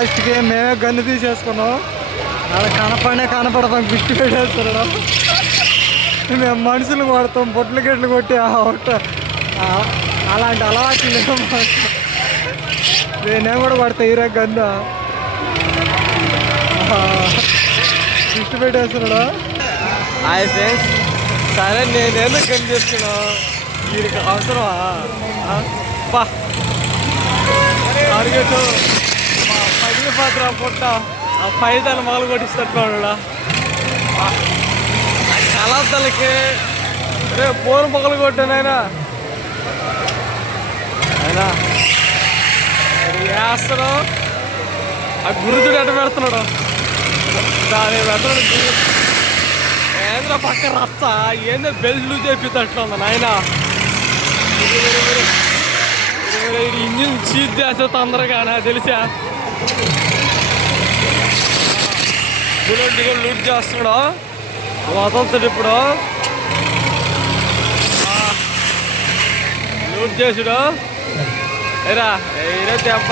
లాస్ట్కి మేమే గన్ను తీసేసుకున్నాం. అలా కనపడతాం బిస్టి పెట్టేస్తున్నాడు. మేము మనుషులు కొడతాం, బొట్లు గెట్లు కొట్టి అలాంటి అలవాట్లు లేవు. నేను కూడా కొడతా ఈరే గన్ను. బిస్టి పెట్టేస్తున్నాడు. హాయ్ ఫ్రెండ్స్, సరే నేనేందుకు గన్ను తీసుకున్నావు, వీరికి అవసరమా? బా అడిగేటు పగిలి పాత్ర పుట్ట ఆ పైదాన్ని మొదలు కొట్టిస్తున్నాడు. కళాతలకి రేపు ఫోన్ మొగలు కొట్టాను ఆయన వేస్తాడు. ఆ గురుతుడు ఎట్ట పెడుతున్నాడు, దాని పెడుతున్నాడు. ఏంద్ర పక్క రచ్చ ఏందో బెల్ట్ లూజ్ అయిపోతుంది నాయన. ఇంజిన్ చీజ్ చేస్తే తొందరగా నాకు తెలిసా. బుల్లెట్ కూడా లూట్ చేస్తున్నాడు, వదలుతాడు ఇప్పుడు. లూట్ చేసుడు ఏరా ఏరే దెబ్బ.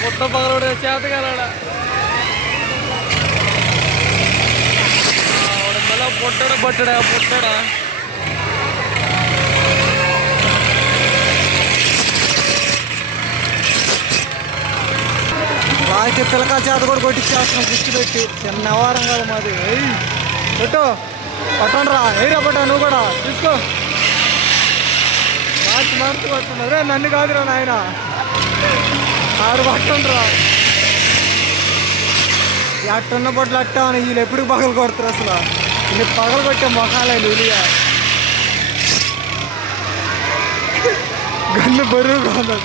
పుట్ట పగలడు చేతగలడా మళ్ళా పుట్టడా లాస్ట్ పిల్లకాయ చేత కూడా కొట్టించేస్తున్నాం గుర్తు పెట్టి. చిన్న వ్యవహారం కాదు మాది. పెట్టు పట్టండి రా, ఏరా పట్టా నువ్వు కూడా తీసుకో. మార్చి పట్టున్నారు. రే నన్ను కాదురా నాయన, ఆడు పట్టండి రా. అట్టున్న బొట్లు అట్టామని వీళ్ళు ఎప్పుడు పగలు కొడతారు అసలు. వీళ్ళు పగలు కొట్టే మొఖాలే ఉలియా. గన్ను బరువుగా ఉంది,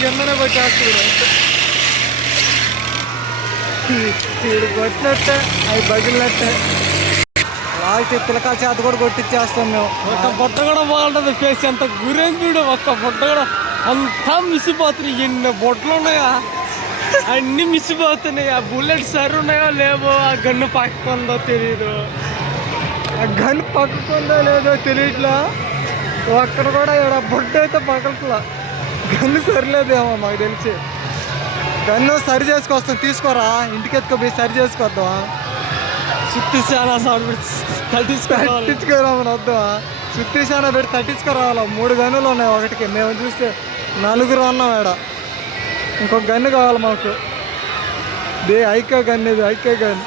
కిందనే కొట్టేస్తాడు. వీడు కొట్టినట్టే అవి బగిలినట్టే. లాస్ట్ పిల్లకాయ చేత కూడా కొట్టించేస్తాం మేము. ఒక్క బుట్ట కూడా బాగుంటుంది. ఫేస్ ఎంత గురేందుడు, ఒక్క బుట్ట కూడా అంతా మిసిపోతున్నాయి. ఎన్ని బొట్టలు ఉన్నాయా, అన్నీ మిసిపోతున్నాయి. ఆ బుల్లెట్ సరి ఉన్నాయో లేవో, ఆ గన్ను పక్కుందో తెలియదు, ఆ గన్ను పక్కుందో లేదో తెలియట్లా. ఒక్కడ కూడా ఇక్కడ బొట్ట అయితే పక్కట్లా. గన్ను సరిలేదేమో మాకు తెలిసి. గన్ను సరి చేసుకొస్తాం, తీసుకోరా ఇంటికి ఎత్తుకోపోయి సరి చేసుకొద్దామా. సుత్తిశానా తట్టించుకోరామని వద్దామా. సుత్తిశానా పెట్టి తట్టించుకురావాలా. 3 గన్నులు ఉన్నాయి ఒకటికి. మేము చూస్తే 4 ఉన్నాం ఆడ. ఇంకొక గన్ను కావాలి మాకు. ఐక్య గన్, ఇది ఐక్య గన్.